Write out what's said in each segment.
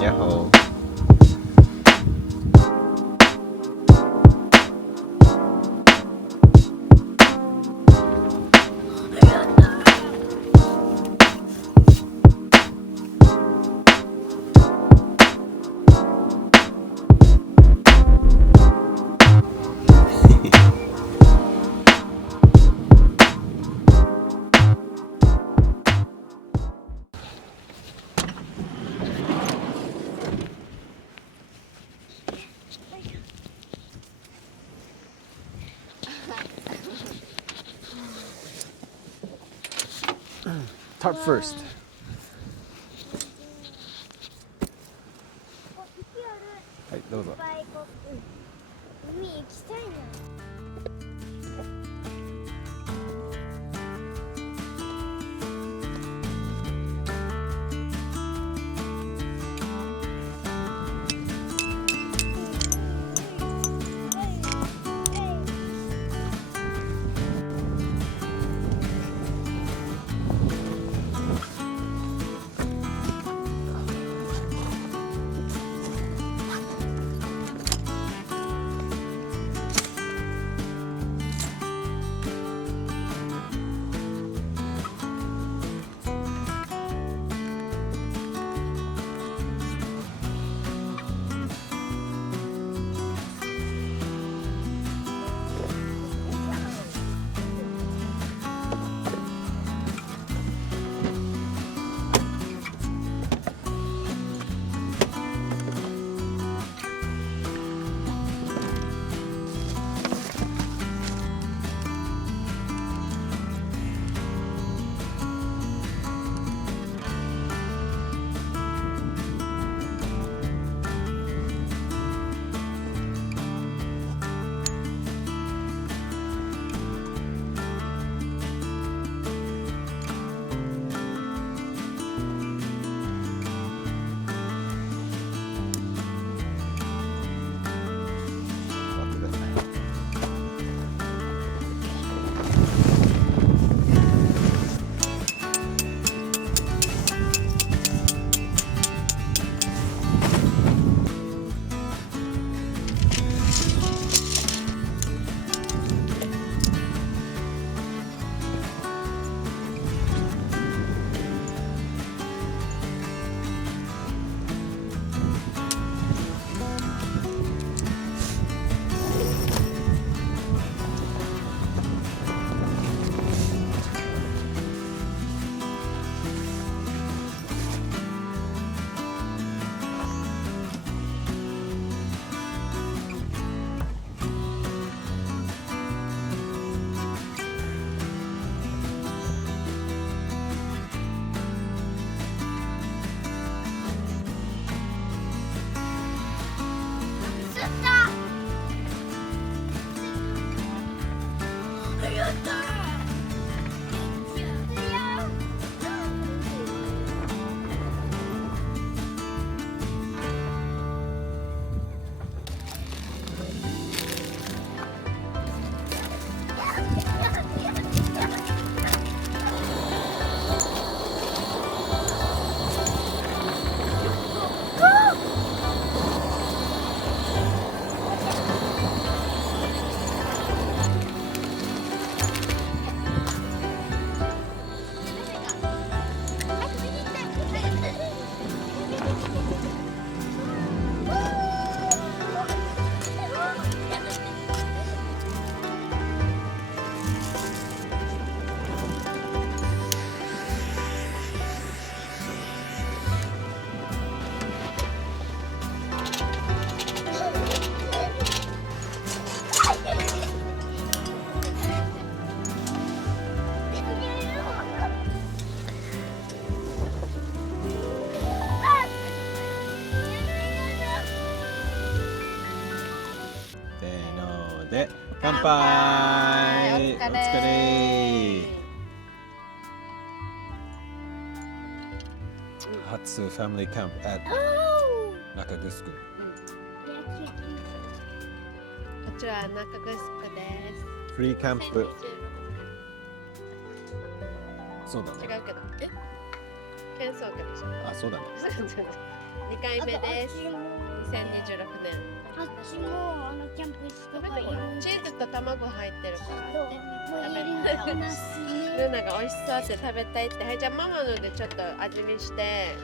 やっほTop first. はい、どうぞ。海行きたいな。で、乾杯。お疲れ。初ファミリーキャンプ at 中城。こちら中城です。フリーキャンプ。そうだね。違うけど。喧騒会でしょ。あ、そうだね。 2回目です。あと2026年。あっちもキャンプ室とかいるんチーズと卵入ってるからって。もういるんですね。ルナが美味しそうって食べたいって。はい、じゃあママのでちょっと味見して。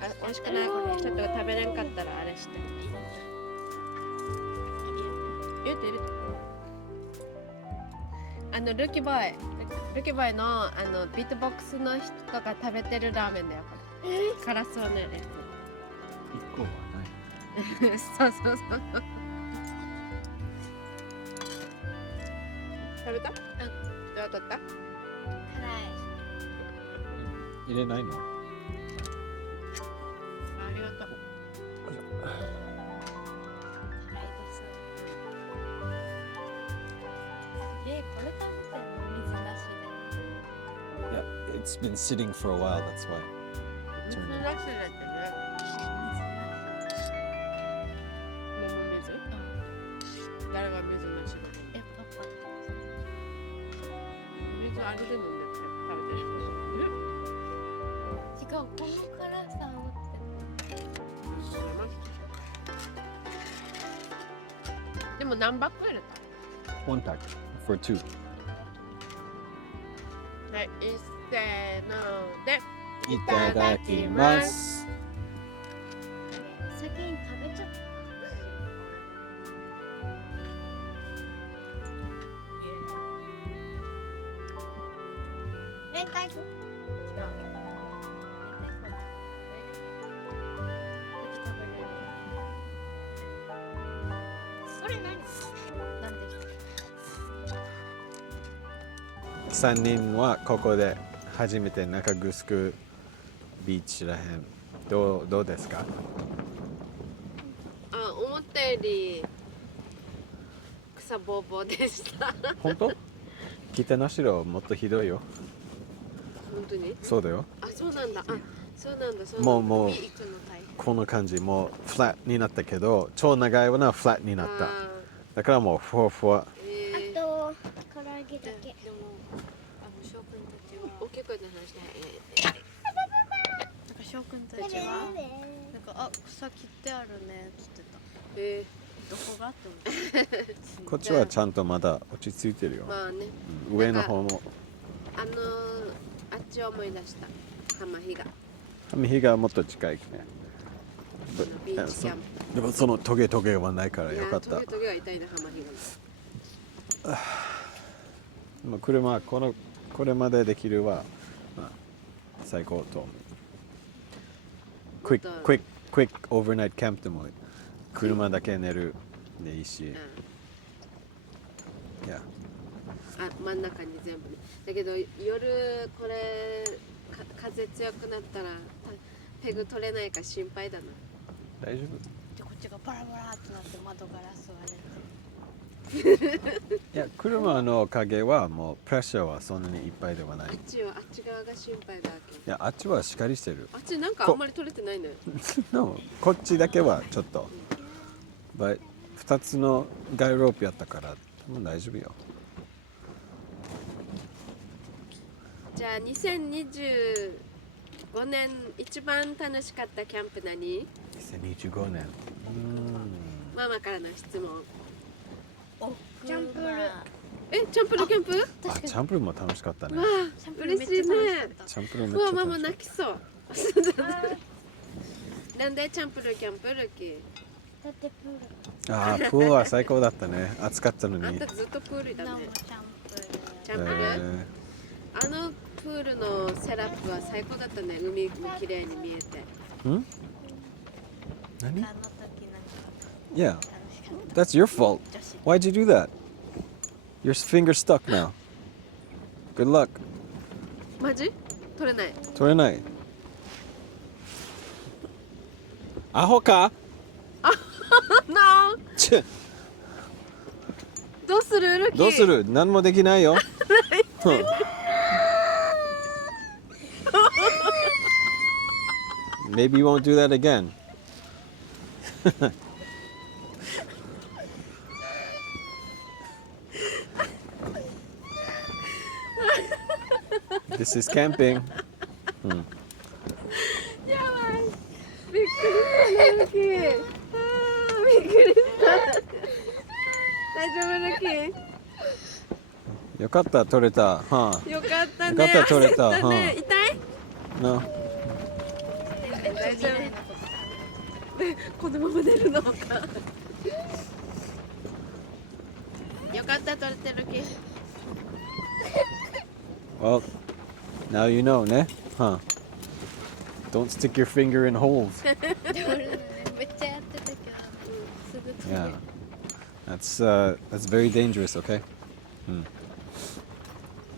あ、美味しくないこれ。ちょっと食べれんかったらあれして。言うてルキボーイのビートボックスの人が食べてるラーメンだよこれ。辛そうね。1個はない。そうそうそう。食べた？どうだった？入れないの？ありがとう。これ食べてる水なしで。Yeah, it's been sitting for a while, that's why. 水なしだってね。誰が水なしだ？パパ。水あるで飲んでって食べてる。違う、この辛さをでも何バッグ入れ1 pack for 2. た？はい、いっせーので。いただきます。先に食べちゃった。明太子。それ何？なんで3人はここで初めて中城ビーチらへん。どうですか？あ、思ったより草ぼうぼうでした。本当？北の城もっとひどいよ。本当に？そうだよ。あ、そうなんだ。あ、そうなんだ。そうなんだ。もう海行くの大変。この感じもうフラットになったけど超長いはフラットになった。だからもうふわふわ。あと唐揚げだけ。でも翔くんたちは大きい声で話して。なんか翔くんたちはなんか草切ってあるねっつってた。どこがって思って。こっちはちゃんとまだ落ち着いてるよ。まあね。上の方も。あっちを思い出した。浜比嘉。浜比嘉もっと近いね。ビーチキャンプ。でもそのトゲトゲはないからよかった。トゲトゲは痛いな浜比嘉。まあ車はこれまでできるは、まあ、最高と思う。クイックオーバーナイトキャンプでも車だけ寝るでいいし。いや。あ、真ん中に全部ね。だけど夜これ風強くなったらペグ取れないか心配だな。大丈夫？でこっちがバラバラってなって窓ガラス割れて。いや車の影はもうプレッシャーはそんなにいっぱいではない。あっち側が心配だわけ。いやあっちはしっかりしてる。あっちなんかあんまり取れてないね。no, こっちだけはちょっと。2つのガイロープやったからもう大丈夫よ。じゃあ2025年一番楽しかったキャンプ何2025年。ママからの質問。チャンプル。チャンプルキャンプ？あ、チャンプルも楽しかったね。わあ、嬉しいね。チャンプルめっうわ、ちゃ楽しかった。ママ泣きそう。なんでチャンプルキャンプルキ？だってプール。あー、プールは最高だったね。暑かったのに。あんたずっとプールだね。チャンプル。チャンプル？あのプールのセラップは最高だったね。海も綺麗に見えて。ん？何？あの時なんか Yeah, 楽しかった。 that's your fault. 女子 Why'd you do that? Your finger's stuck now. Good luck. マジ？取れない。取れない。アホか？なちゅどうするルキ？どうする？何もできないよ。Maybe you won't do that again. This is camping. やばい。びっくりしたルキ。びっくりした。大丈夫ルよかった取れた。はキ。よかったね。よかった取れた焦ったね。痛い？あ。な。大丈夫。このまま寝るのか。よかった取れてるキ。Well, now you know ね。はあ。Don't stick your finger in holes. めっちゃやってたけどすぐ次 Yeah. That's very dangerous, okay?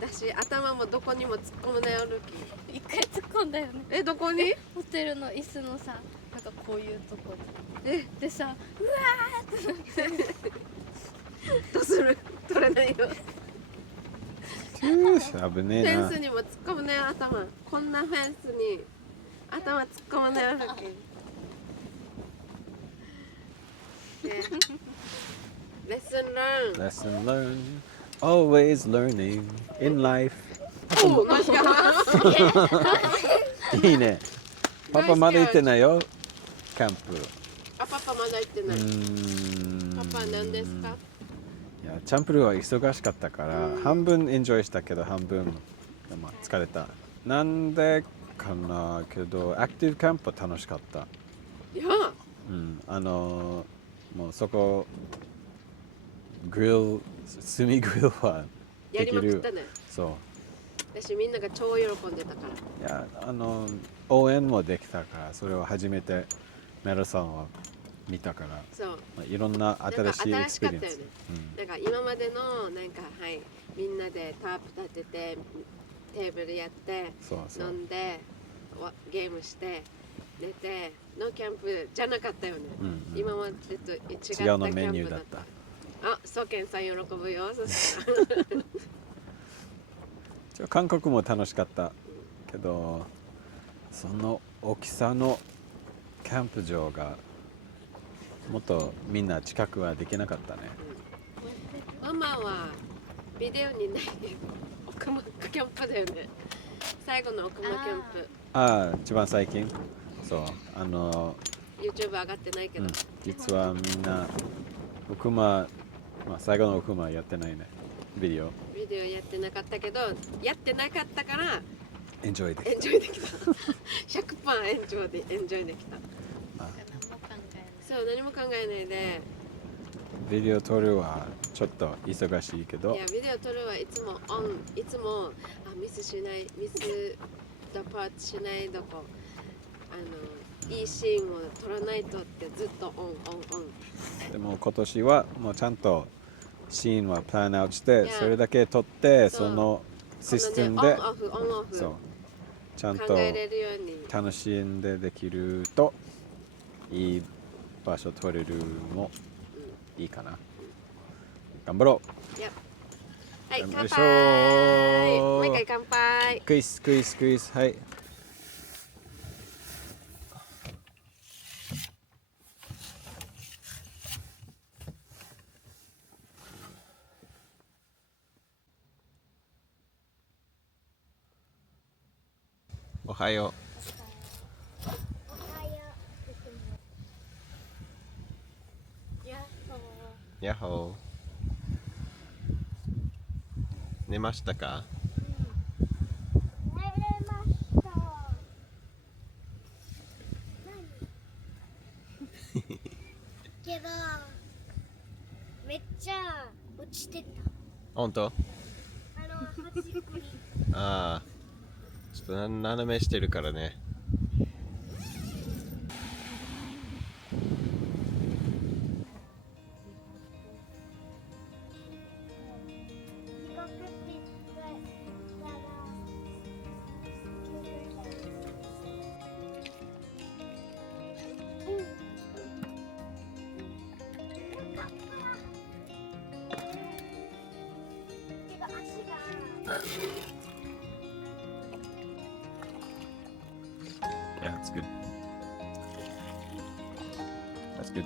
私頭もどこにも突っ込むなよルキ。一回突っ込んだよね。どこに？ホテルの椅子のさ、なんかこういうとこえ、でさ、うわーってなって、どうする？取れないよ。危ねえなフェンス。にも突っ込むなよ頭。こんなフェンスに頭突っ込むなよルキ。Lesson Lesson learned. learned. Always learning in life. お、マジか。いいね。パパまだ行ってないよ。キャンプ。あ、パパまだ行ってない。パパ何ですか？いや、チャンプルーは忙しかったから、半分エンジョイしたけど、半分、まあ、疲れた。なんでかなけど、アクティブキャンプは楽しかった。いや、もうそこ、グリル、炭グリルはやできる。りまくったね。そう。私みんなが超喜んでたから。いや、応援もできたから、それを初めてメルさんは見たから、そう。まあ、いろんな新しいエクスペリエンス。なんか今までのなんかはいみんなでタープ立ててテーブルやってそうそう飲んでゲームして寝てのキャンプじゃなかったよね。今までと違ったキャンプだった。違うのメニューだった。あ、ソケンさん喜ぶよ。そしたら韓国も楽しかったけど、その大きさのキャンプ場がもっとみんな近くはできなかったね。ママはビデオにないけど奥間キャンプだよね。最後の奥間キャンプ。ああ、一番最近。そう、YouTube 上がってないけど。実はみんな奥間、まあ、最後の奥間やってないね。ビデオやってなかったけど、やってなかったからエンジョイできた。エンジョイできた。100% エンジョイできた。そう、何も考えないで。ビデオ撮るはちょっと忙しいけど。いや、ビデオ撮るはいつもオン、いつもミスドパーツしないどこ、いいシーンを撮らないとってずっとオン。でも今年はもうちゃんとシーンはプランアウトして、いやそれだけ撮ってそうそのシステムでこのねオンオフそうちゃんと考えれるように。楽しんでできるといい場所撮れるもいいかな。頑張ろう。いや、はい、乾よいしょ杯。もう一回乾杯。クイズはい。おはよう。やっほー。寝ましたか？寝れました。けどめっちゃ落ちてた。本当？端っこに。ああ、ちょっと斜めしてるからね。遅刻って言ったらけど足が Yeah, that's good. That's good.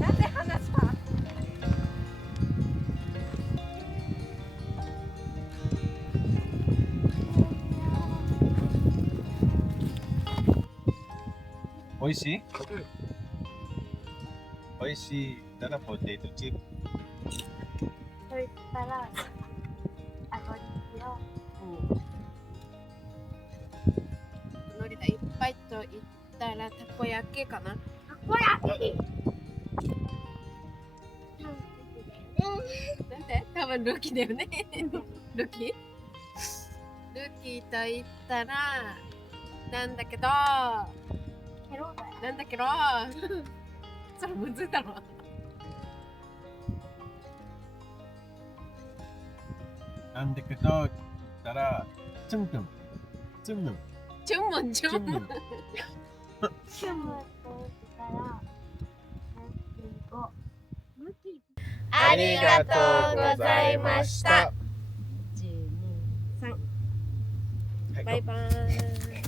なんで話した？美味しい？美味しいならポテトチップ。そしたらあとにしよ海苔だいっぱいと言ったらたこ焼きかな。うたこ焼きなんで？多分ルキだよね。ルキ？ルキと言ったらなんだけどケロだよなんだけどそれむずいだろ。なんだけど言ったらチュンチュンチュンチュンチュンムンチュンムン。シュムとしたら35ありがとうございました。はいバイバーイ。